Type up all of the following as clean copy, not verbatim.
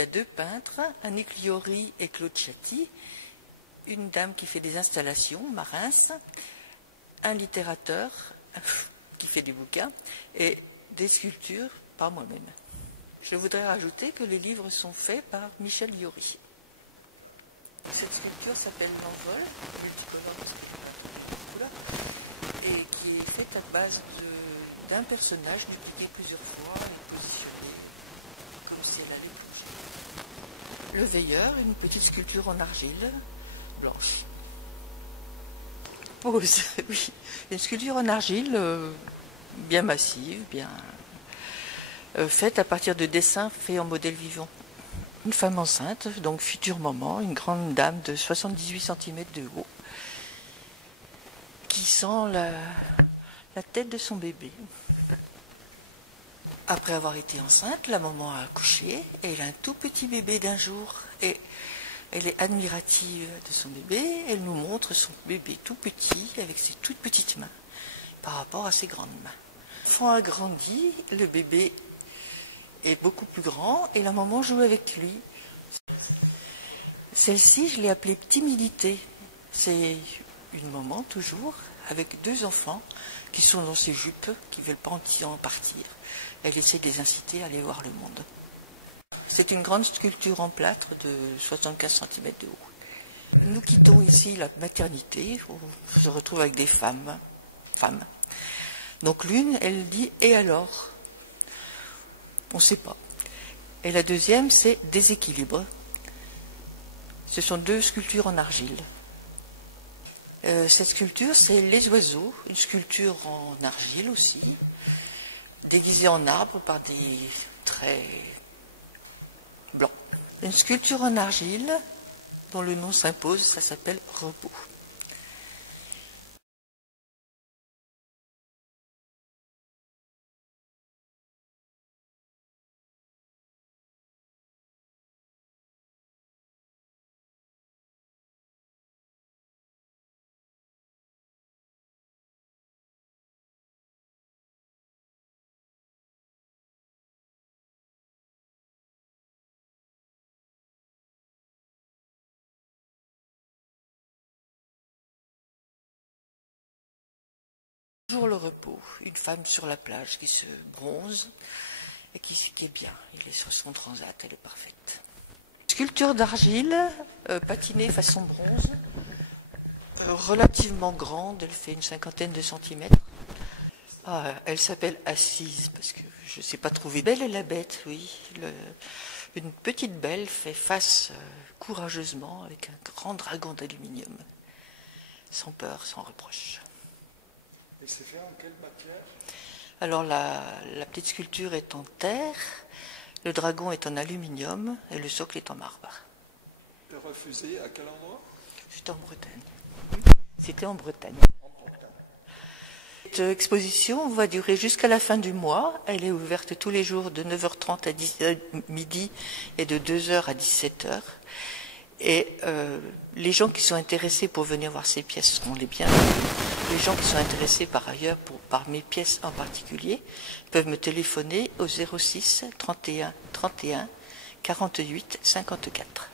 y a deux peintres, Annick Liori et Claude Chatti, une dame qui fait des installations, Marins, un littérateur qui fait des bouquins et des sculptures par moi-même. Je voudrais rajouter que les livres sont faits par Michel Liori. Cette sculpture s'appelle l'envol, multicolore, et qui est faite à base d'un personnage dupliqué plusieurs fois et positionné comme si elle allait bouger. Le veilleur, une petite sculpture en argile blanche. Pose, oui, une sculpture en argile bien massive, bien faite à partir de dessins faits en modèle vivant. Une femme enceinte, donc future maman, une grande dame de 78 cm de haut, qui sent la tête de son bébé. Après avoir été enceinte, la maman a accouché et elle a un tout petit bébé d'1 jour. Et elle est admirative de son bébé, elle nous montre son bébé tout petit avec ses toutes petites mains par rapport à ses grandes mains. L'enfant a grandi, le bébé est beaucoup plus grand et la maman joue avec lui. Celle-ci, je l'ai appelée timidité. C'est une maman toujours avec 2 enfants qui sont dans ses jupes, qui ne veulent pas en partir. Elle essaie de les inciter à aller voir le monde. C'est une grande sculpture en plâtre de 75 cm de haut. Nous quittons ici la maternité, où on se retrouve avec des femmes. Donc l'une, elle dit « et alors ?» On ne sait pas. Et la deuxième, c'est « déséquilibre ». Ce sont 2 sculptures en argile. Cette sculpture, c'est les oiseaux, une sculpture en argile aussi, déguisée en arbre par des traits blancs. Une sculpture en argile, dont le nom s'impose, ça s'appelle Repos. Toujours le repos, une femme sur la plage qui se bronze et qui est bien. Il est sur son transat, elle est parfaite. Sculpture d'argile, patinée façon bronze, relativement grande, elle fait une 50aine de centimètres. Elle s'appelle Assise, parce que je ne sais pas trouver. Belle et la bête, oui. Une petite belle fait face courageusement avec un grand dragon d'aluminium, sans peur, sans reproche. Et c'est fait en quelle matière? Alors la petite sculpture est en terre, le dragon est en aluminium et le socle est en marbre. T'es refusé à quel endroit? C'était en Bretagne. C'était en Bretagne. Cette exposition va durer jusqu'à la fin du mois. Elle est ouverte tous les jours de 9h30 à midi et de 2h à 17h. Et les gens qui sont intéressés pour venir voir ces pièces seront les bienvenus. Les gens qui sont intéressés par ailleurs par mes pièces en particulier peuvent me téléphoner au 06 31 31 48 54.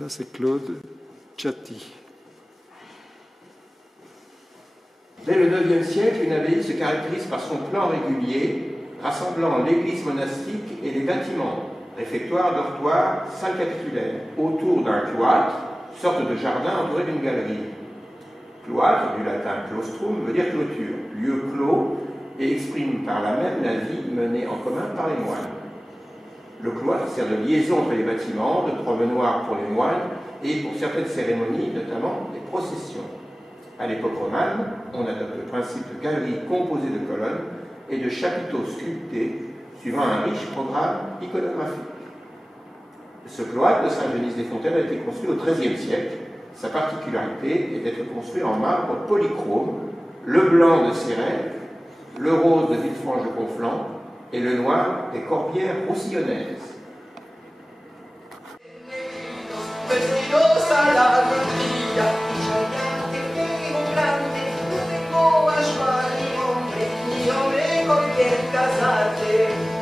Là, c'est Claude Chatti. Dès le IXe siècle, une abbaye se caractérise par son plan régulier, rassemblant l'église monastique et les bâtiments, réfectoire, dortoir, salle capitulaire, autour d'un cloître, sorte de jardin entouré d'une galerie. Cloître, du latin claustrum, veut dire clôture, lieu clos, et exprime par là même la vie menée en commun par les moines. Le cloître sert de liaison entre les bâtiments, de promenoir pour les moines et pour certaines cérémonies, notamment les processions. À l'époque romane, on adopte le principe de galerie composée de colonnes et de chapiteaux sculptés, suivant un riche programme iconographique. Ce cloître de Saint-Genis-des-Fontaines a été construit au XIIIe siècle Sa particularité est d'être construit en marbre polychrome, le blanc de Cérès, le rose de Villefranche de Conflans et le noir des Corbières roussillonnaises. Vestidos a la rodilla, un grande, un coas, mi hombre, con quien casarte.